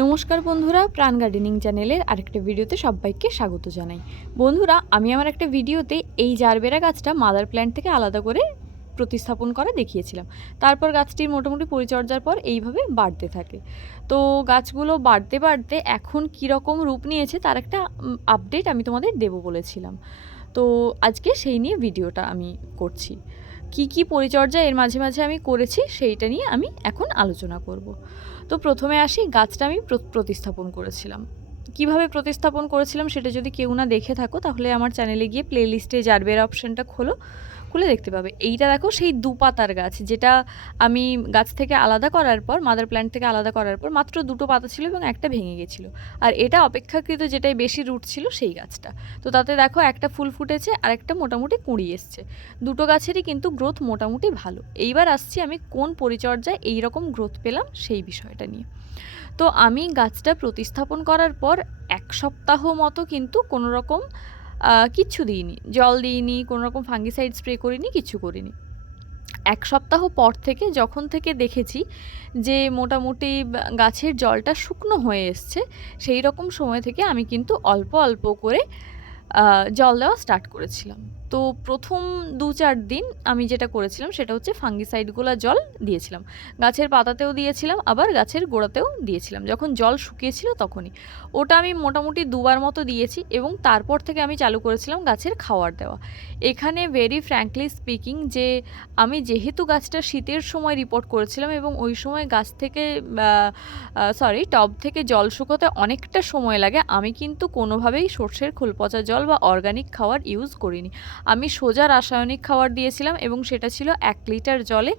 নমস্কার বন্ধুরা, প্রাণ গার্ডেনিং চ্যানেলের আরেকটা ভিডিওতে সবাইকে স্বাগত জানাই। বন্ধুরা, আমি আমার একটা ভিডিওতে এই জারবেরা গাছটা মাদার প্ল্যান্ট থেকে আলাদা করে প্রতিস্থাপন করা দেখিয়েছিলাম। তারপর গাছটির মোটামুটি পরিচর্যার পর এইভাবে বাড়তে থাকে। তো গাছগুলো বাড়তে বাড়তে এখন কীরকম রূপ নিয়েছে তার একটা আপডেট আমি তোমাদের দেবো বলেছিলাম। তো আজকে সেই নিয়ে ভিডিওটা আমি করছি। কি পরিচর্যা এর মাঝে মাঝে আমি করেছি সেইটা নিয়ে আমি এখন আলোচনা করব। তো প্রথমে আসি, গাছটা আমি প্রতিস্থাপন করেছিলাম। কিভাবে প্রতিস্থাপন করেছিলাম সেটা যদি কেউ না দেখে থাকো তাহলে আমার চ্যানেলে গিয়ে প্লে লিস্টে জারবেরা অপশানটা খুলে দেখতে পাবে। এইটা দেখো সেই দুপাতার গাছ, যেটা আমি গাছ থেকে আলাদা করার পর, মাদার প্ল্যান্ট থেকে আলাদা করার পর মাত্র দুটো পাতা ছিল এবং একটা ভেঙে গেছিলো। আর এটা অপেক্ষাকৃত যেটাই বেশি রুট ছিল সেই গাছটা। তো তাতে দেখো একটা ফুল ফুটেছে আর একটা মোটামুটি কুঁড়ি এসছে। দুটো গাছেরই কিন্তু গ্রোথ মোটামুটি ভালো। এইবার আসছি আমি কোন পরিচর্যায় এই রকম গ্রোথ পেলাম সেই বিষয়টা নিয়ে। তো আমি গাছটা প্রতিস্থাপন করার পর 1 সপ্তাহ মতো কিন্তু কোনো রকম কিচ্ছু দিইনি, জল দিইনি, কোনো রকম ফাঙ্গিসাইড স্প্রে করিনি, কিচ্ছু করিনি। 1 সপ্তাহ পর থেকে যখন থেকে দেখেছি যে মোটামুটি গাছের জলটা শুকনো হয়ে এসছে, সেই রকম সময় থেকে আমি কিন্তু অল্প অল্প করে জল দেওয়া স্টার্ট করেছিলাম। তো প্রথম 2-4 দিন আমি যেটা করেছিলাম সেটা হচ্ছে ফাঙ্গিসাইডগুলা জল দিয়েছিলাম। গাছের পাতাতেও দিয়েছিলাম, আবার গাছের গোড়াতেও দিয়েছিলাম। যখন জল শুকিয়েছিল তখনই ওটা আমি মোটামুটি 2 বার মতো দিয়েছি এবং তারপর থেকে আমি চালু করেছিলাম গাছের খাবার দেওয়া। এখানে ভেরি ফ্র্যাঙ্কলি স্পিকিং, যে আমি যেহেতু গাছটা শীতের সময় রিপোর্ট করেছিলাম এবং ওই সময় গাছ থেকে টব থেকে জল শুকোতে অনেকটা সময় লাগে, আমি কিন্তু কোনোভাবেই সর্ষের খোল পচা জল বা অর্গানিক খাবার ইউজ করিনি। আমি সোজা রাসায়নিক খাবার দিয়েছিলাম এবং সেটা ছিল 1 লিটার জলে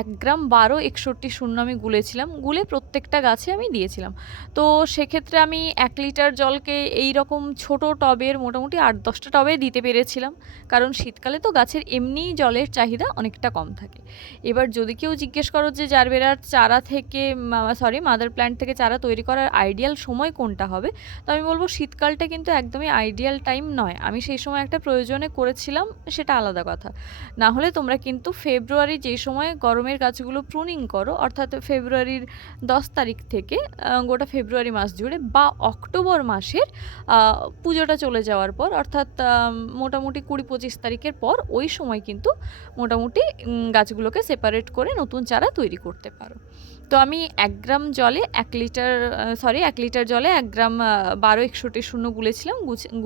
1 গ্রাম 1261 আমি গুলেছিলাম, গুলে প্রত্যেকটা গাছে আমি দিয়েছিলাম। তো সেক্ষেত্রে আমি 1 লিটার জলকে এই রকম ছোট টবের মোটামুটি 8-10টা টবে দিতে পেরেছিলাম, কারণ শীতকালে তো গাছের এমনিই জলের চাহিদা অনেকটা কম থাকে। এবার যদি কেউ জিজ্ঞেস করো যে জারবেরার চারা থেকে মাদার প্ল্যান্ট থেকে চারা তৈরি করার আইডিয়াল সময় কোনটা হবে, তো আমি বলবো শীতকালটা কিন্তু একদমই আইডিয়াল টাইম নয়। আমি সেই সময় একটা প্রয়োজনে করেছিলাম, সেটা আলাদা কথা। না হলে তোমরা কিন্তু ফেব্রুয়ারি, যেই সময় গরমের গাছগুলো প্রুনিং করো, অর্থাৎ ফেব্রুয়ারির 10 তারিখ থেকে গোটা ফেব্রুয়ারি মাস জুড়ে বা অক্টোবর মাসের পুজোটা চলে যাওয়ার পর, অর্থাৎ মোটামুটি 20-25 তারিখের পর, ওই সময় কিন্তু মোটামুটি গাছগুলোকে সেপারেট করে নতুন চারা তৈরি করতে পারো। তো আমি 1 গ্রাম জলে 1 লিটার জলে 1 গ্রাম 1261 গুলেছিলাম,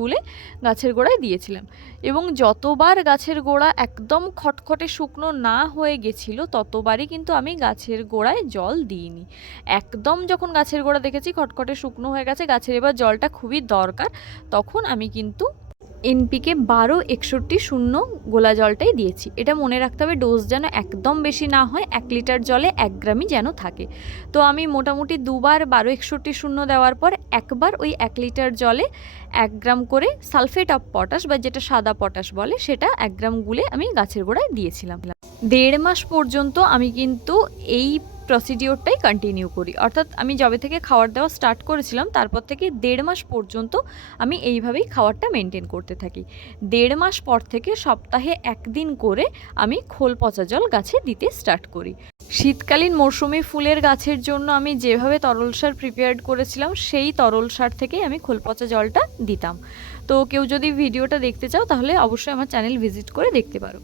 গুলে গাছের গোড়ায় দিয়েছিলাম। এবং যতবার গাছের গোড়া একদম খটখটে শুকনো না হয়ে গেছিলো ততবারই কিন্তু আমি গাছের গোড়ায় জল দিইনি। একদম যখন গাছের গোড়া দেখেছি খটখটে শুকনো হয়ে গেছে, গাছের এবার জলটা খুবই দরকার, তখন আমি কিন্তু NPK 1261 গোলা জলটাই দিয়েছি। এটা মনে রাখতে হবে, ডোজ যেন একদম বেশি না হয়, 1 লিটার জলে 1 গ্রামই যেন থাকে। তো আমি মোটামুটি 2 বার 1261 দেওয়ার পর একবার ওই 1 লিটার জলে 1 গ্রাম করে সালফেট অফ পটাশ, বা যেটা সাদা পটাশ বলে, সেটা 1 গ্রাম গুলে আমি গাছের গোড়ায় দিয়েছিলাম। 1.5 মাস পর্যন্ত আমি কিন্তু এই প্রসিডিওরটাই কন্টিনিউ করি, অর্থাৎ আমি যবে থেকে খাবার দেওয়া স্টার্ট করেছিলাম তারপর থেকে 1.5 মাস পর্যন্ত আমি এইভাবেই খাবারটা মেনটেন করতে থাকি। 1.5 মাস পর থেকে সপ্তাহে 1 দিন করে আমি খোল পচা জল গাছে দিতে স্টার্ট করি। শীতকালীন মরশুমি ফুলের গাছের জন্য আমি যেভাবে তরল সার প্রিপেয়ার্ড করেছিলাম সেই তরল সার থেকেই আমি খোল পচা জলটা দিতাম। তো কেউ যদি ভিডিওটা দেখতে চাও তাহলে অবশ্যই আমার চ্যানেল ভিজিট করে দেখতে পারো।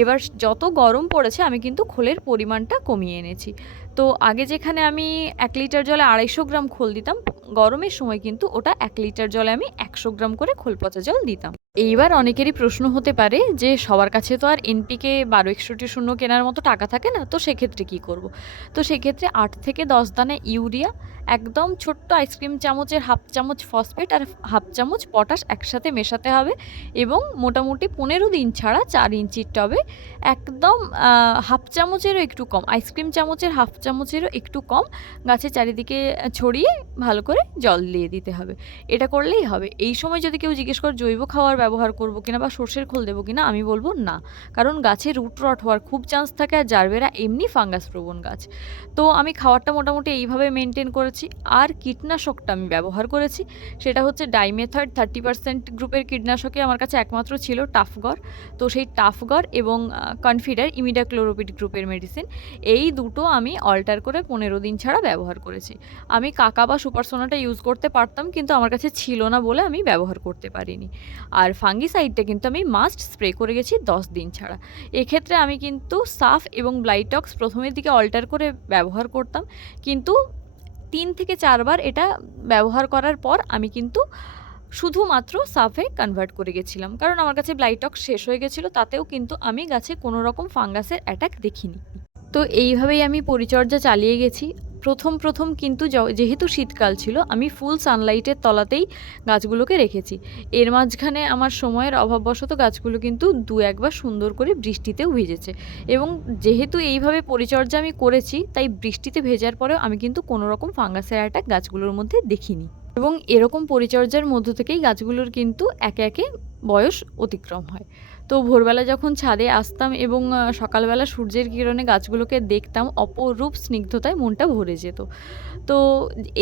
এবার যত গরম পড়েছে আমি কিন্তু খোলের পরিমাণটা কমিয়ে এনেছি। তো আগে যেখানে আমি 1 লিটার জলে 250 গ্রাম খোল দিতাম, গরমের সময় কিন্তু ওটা 1 লিটার জলে আমি 100 গ্রাম করে খোল পচা জল দিতাম। এইবার অনেকেরই প্রশ্ন হতে পারে যে সবার কাছে তো আর NPK 1261 কেনার মতো টাকা থাকে না, তো সেক্ষেত্রে কি করব। তো সেক্ষেত্রে 8 থেকে 10 দানা ইউরিয়া, একদম ছোট্ট আইসক্রিম চামচের হাফ চামচ ফসফেট আর হাফ চামচ পটাশ একসাথে মেশাতে হবে এবং মোটামুটি 15 দিন ছাড়া 4 ইঞ্চির টবে একদম হাফ চামচেরও একটু কম, আইসক্রিম চামচের হাফ চামচেরও একটু কম গাছের চারিদিকে ছড়িয়ে ভালো করে জল দিয়ে দিতে হবে। এটা করলেই হবে। এই সময় যদি কেউ জিজ্ঞেস করে জৈব খাবার ব্যবহার করব কিনা বা সর্ষের খোল দেবো কিনা, আমি বলবো না, কারণ গাছে রুট রট হওয়ার খুব চান্স থাকে, আর জারবেরা এমনি ফাঙ্গাস প্রবণ গাছ। তো আমি খাবারটা মোটামুটি এইভাবে মেনটেন করেছি। আর কীটনাশকটা আমি ব্যবহার করেছি, সেটা হচ্ছে ডাইমেথয়েড 30% গ্রুপের কীটনাশকে আমার কাছে একমাত্র ছিল টাফগর। তো সেই টাফগর এবং কনফিডার ইমিডাক্লোরোপিড গ্রুপের মেডিসিন, এই দুটো আমি অল্টার করে 15 দিন ছাড়া ব্যবহার করেছি। আমি কাকা বা সুপারসোনাটা ইউজ করতে পারতাম, কিন্তু আমার কাছে ছিল না বলে আমি ব্যবহার করতে পারিনি। আর ফাঙ্গিসাইডটা কিন্তু আমি মাস্ট স্প্রে করে গেছি 10 দিন ছাড়া। এক্ষেত্রে আমি কিন্তু সাফ এবং ব্লাইটক্স প্রথমের দিকে অল্টার করে ব্যবহার করতাম, কিন্তু 3 থেকে 4 বার এটা ব্যবহার করার পর আমি কিন্তু শুধুমাত্র সাফে কনভার্ট করে গেছিলাম, কারণ আমার কাছে ব্লাইটক্স শেষ হয়ে গেছিলো, তাতেও কিন্তু আমি গাছে কোনো রকম ফাঙ্গাসের অ্যাটাক দেখিনি। তো এইভাবেই আমি পরিচর্যা চালিয়ে গেছি। প্রথম কিন্তু যেহেতু শীতকাল ছিল, আমি ফুল সানলাইটের তলাতেই গাছগুলোকে রেখেছি। এর মাঝখানে আমার সময়ের অভাববশত গাছগুলো কিন্তু 2-1 বার সুন্দর করে বৃষ্টিতেও ভিজেছে, এবং যেহেতু এইভাবে পরিচর্যা আমি করেছি, তাই বৃষ্টিতে ভেজার পরেও আমি কিন্তু কোনো রকম ফাঙ্গাসের অ্যাটাক গাছগুলোর মধ্যে দেখিনি। এবং এরকম পরিচর্যার মধ্য থেকেই গাছগুলোর কিন্তু একে একে বয়স অতিক্রম হয়। তো ভোরবেলা যখন ছাদে আসতাম এবং সকালবেলা সূর্যের কিরণে গাছগুলোকে দেখতাম, অপরূপ স্নিগ্ধতায় মনটা ভরে যেত। তো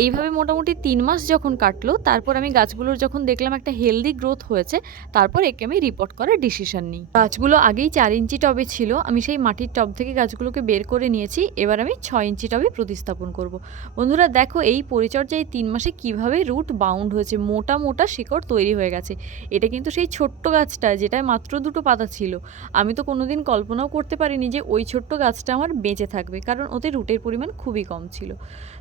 এইভাবে মোটামুটি 3 মাস যখন কাটলো, তারপর আমি গাছগুলোর যখন দেখলাম একটা হেলদি গ্রোথ হয়েছে, তারপর একে আমি রিপোর্ট করার ডিসিশন নিই। গাছগুলো আগেই 4 ইঞ্চি টবে ছিল, আমি সেই মাটির টব থেকে গাছগুলোকে বের করে নিয়েছি। এবার আমি 6 ইঞ্চি টবে প্রতিস্থাপন করব। বন্ধুরা দেখো, এই পরিচর্যায় 3 মাসে কিভাবে রুট বাউন্ড হয়েছে, মোটা মোটা শিকড় তৈরি হয়ে গেছে। এটা কিন্তু সেই ছোট্ট গাছটা, যেটায় মাত্র 2টো পাতা ছিল। আমি তো কোনোদিন কল্পনাও করতে পারিনি যে ওই ছোট্ট গাছটা আমার বেঁচে থাকবে, কারণ ওতে রুটের পরিমাণ খুবই কম ছিল।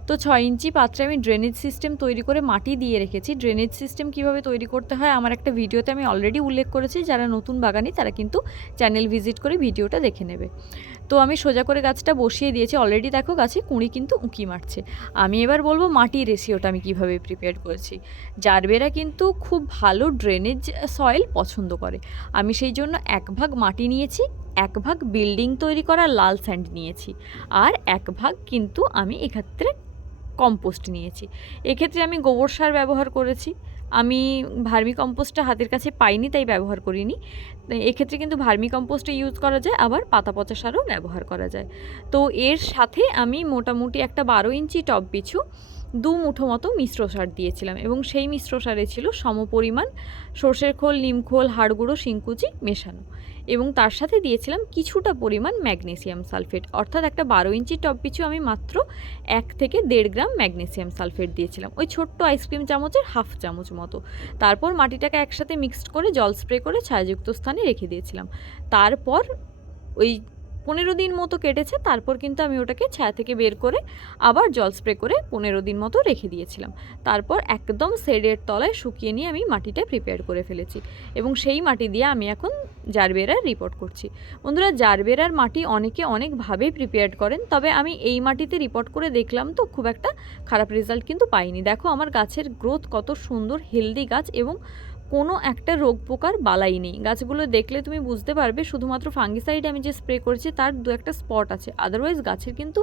তো 6 ইঞ্চি পাত্রে আমি ড্রেনেজ সিস্টেম তৈরি করে মাটি দিয়ে রেখেছি। ড্রেনেজ সিস্টেম কিভাবে তৈরি করতে হয় আমার একটা ভিডিওতে আমি অলরেডি উল্লেখ করেছি, যারা নতুন বাগানি তারা কিন্তু চ্যানেল ভিজিট করে ভিডিওটা দেখে নেবে। তো আমি সোজা করে গাছটা বসিয়ে দিয়েছি। অলরেডি দেখো গাছে কুঁড়ি কিন্তু উঁকি মারছে। আমি এবার বলবো মাটির রেশিওটা আমি কিভাবে প্রিপেয়ার করেছি। জারবেরা কিন্তু খুব ভালো ড্রেনেজ সয়েল পছন্দ করে। আমি সেই জন্য 1 ভাগ মাটি নিয়েছি, 1 ভাগ বিল্ডিং তৈরি করা লাল স্যান্ড নিয়েছি, আর 1 ভাগ কিন্তু আমি এক্ষেত্রে কম্পোস্ট নিয়েছি। এক্ষেত্রে আমি গোবর সার ব্যবহার করেছি। আমি ভার্মি কম্পোস্টটা হাতের কাছে পাইনি, তাই ব্যবহার করিনি। এক্ষেত্রে কিন্তু ভার্মি কম্পোস্টে ইউজ করা যায়, আবার পাতা পচা সারও ব্যবহার করা যায়। তো এর সাথে আমি মোটামুটি একটা 12 ইঞ্চি টব পিছু 2 মুঠো মতো মিশ্র সার দিয়েছিলাম, এবং সেই মিশ্র সারে ছিল সমপরিমাণ সর্ষের খোল, নিম খোল, হাড় গুঁড়ো, শিংকুচি মেশানো, এবং তার সাথে দিয়েছিলাম কিছুটা পরিমাণ ম্যাগনেসিয়াম সালফেট। অর্থাৎ একটা 12 ইঞ্চি টব পিছু আমি মাত্র 1 থেকে 1.5 গ্রাম ম্যাগনেসিয়াম সালফেট দিয়েছিলাম, ওই ছোট্ট আইসক্রিম চামচের হাফ চামচ মতো। তারপর মাটিটাকে একসাথে মিক্সড করে জল স্প্রে করে ছায়াযুক্ত স্থানে রেখে দিয়েছিলাম। তারপর ওই 15 দিন মতো কেটেছে, তারপর কিন্তু আমি ওটাকে ছায়া থেকে বের করে আবার জল স্প্রে করে 15 দিন মতো রেখে দিয়েছিলাম। তারপর একদম শেডের তলায় শুকিয়ে নিয়ে আমি মাটিটা প্রিপেয়ার করে ফেলেছি, এবং সেই মাটি দিয়ে আমি এখন জারবেরার রিপোর্ট করছি। বন্ধুরা, জারবেরার মাটি অনেকে অনেকভাবে প্রিপেয়ার করেন, তবে আমি এই মাটিতে রিপোর্ট করে দেখলাম তো খুব একটা খারাপ রেজাল্ট কিন্তু পাইনি। দেখো আমার গাছের গ্রোথ কত সুন্দর, হেলদি গাছ, এবং কোনো একটা রোগ পোকার বালাই নেই। গাছগুলো দেখলে তুমি বুঝতে পারবে, শুধুমাত্র ফাঙ্গিসাইড আমি যে স্প্রে করেছি তার 2-1টা স্পট আছে, আদারওয়াইজ গাছের কিন্তু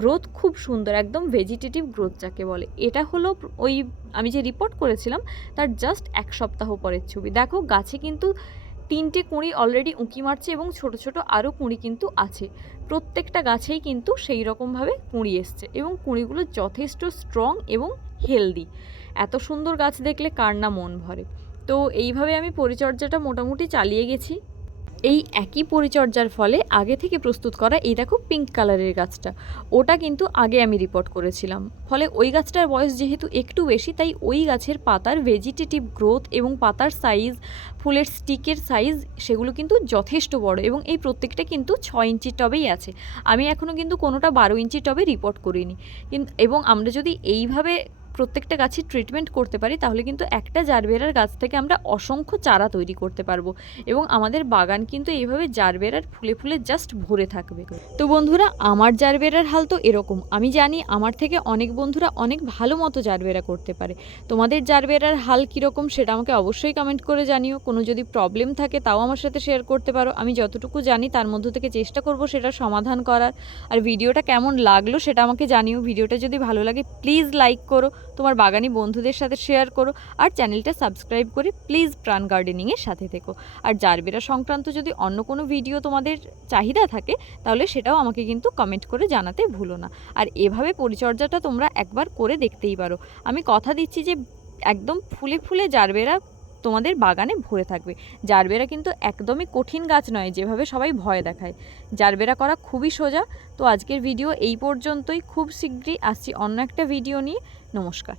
গ্রোথ খুব সুন্দর, একদম ভেজিটেটিভ গ্রোথ যাকে বলে। এটা হলো ওই আমি যে রিপোর্ট করেছিলাম তার জাস্ট 1 সপ্তাহ পরের ছবি। দেখো গাছে কিন্তু 3টে কুঁড়ি অলরেডি উঁকি মারছে, এবং ছোট ছোট আরও কুঁড়ি কিন্তু আছে। প্রত্যেকটা গাছেই কিন্তু সেই রকমভাবে কুঁড়ি এসছে, এবং কুঁড়িগুলো যথেষ্ট স্ট্রং এবং হেলদি। এত সুন্দর গাছ দেখলে কার না মন ভরে। তো এইভাবে আমি পরিচর্যাটা মোটামুটি চালিয়ে গেছি। এই একই পরিচর্যার ফলে আগে থেকে প্রস্তুত করা এই দেখো পিঙ্ক কালারের গাছটা, ওটা কিন্তু আগে আমি রিপোর্ট করেছিলাম। ফলে ওই গাছটার বয়স যেহেতু একটু বেশি, তাই ওই গাছের পাতার ভেজিটেটিভ গ্রোথ এবং পাতার সাইজ, ফুলের স্টিকের সাইজ, সেগুলো কিন্তু যথেষ্ট বড়, এবং এই প্রত্যেকটা কিন্তু 6 ইঞ্চির টবেই আছে। আমি এখনও কিন্তু কোনোটা 12 ইঞ্চির টবে রিপোর্ট করিনি। এবং আমরা যদি এইভাবে প্রত্যেকটা গাছের ট্রিটমেন্ট করতে পারি, তাহলে কিন্তু একটা জারবেরার গাছ থেকে আমরা অসংখ্য চারা তৈরি করতে পারবো, এবং আমাদের বাগান কিন্তু এইভাবে জারবেরার ফুলে ফুলে জাস্ট ভরে থাকবে। তো বন্ধুরা, আমার জারবেরার হাল তো এরকম। আমি জানি আমার থেকে অনেক বন্ধুরা অনেক ভালো মতো জারবেরা করতে পারে। তোমাদের জারবেরার হাল কীরকম সেটা আমাকে অবশ্যই কমেন্ট করে জানিও। কোনো যদি প্রবলেম থাকে তাও আমার সাথে শেয়ার করতে পারো। আমি যতটুকু জানি তার মধ্য থেকে চেষ্টা করব সেটা সমাধান করার। আর ভিডিওটা কেমন লাগলো সেটা আমাকে জানিও। ভিডিওটা যদি ভালো লাগে প্লিজ লাইক করো। তোমার বাগানি বন্ধুদের সাথে শেয়ার করো, আর চ্যানেলটা সাবস্ক্রাইব করে প্লিজ প্রাণ গার্ডেনিংয়ের সাথে থেকো। আর জারবেরা সংক্রান্ত যদি অন্য কোনো ভিডিও তোমাদের চাহিদা থাকে তাহলে সেটাও আমাকে কিন্তু কমেন্ট করে জানাতে ভুলো না। আর এভাবে পরিচর্যাটা তোমরা একবার করে দেখতেই পারো। আমি কথা দিচ্ছি যে একদম ফুলে ফুলে জারবেরা তোমাদের বাগানে ভরে থাকবে। জারবেরা কিন্তু একদমই কঠিন গাছ নয় যেভাবে সবাই ভয় দেখায়। জারবেরা করা খুবই সোজা। তো আজকের ভিডিও এই পর্যন্তই। খুব শীঘ্রই আসছি অন্য একটা ভিডিও নিয়ে। নমস্কার।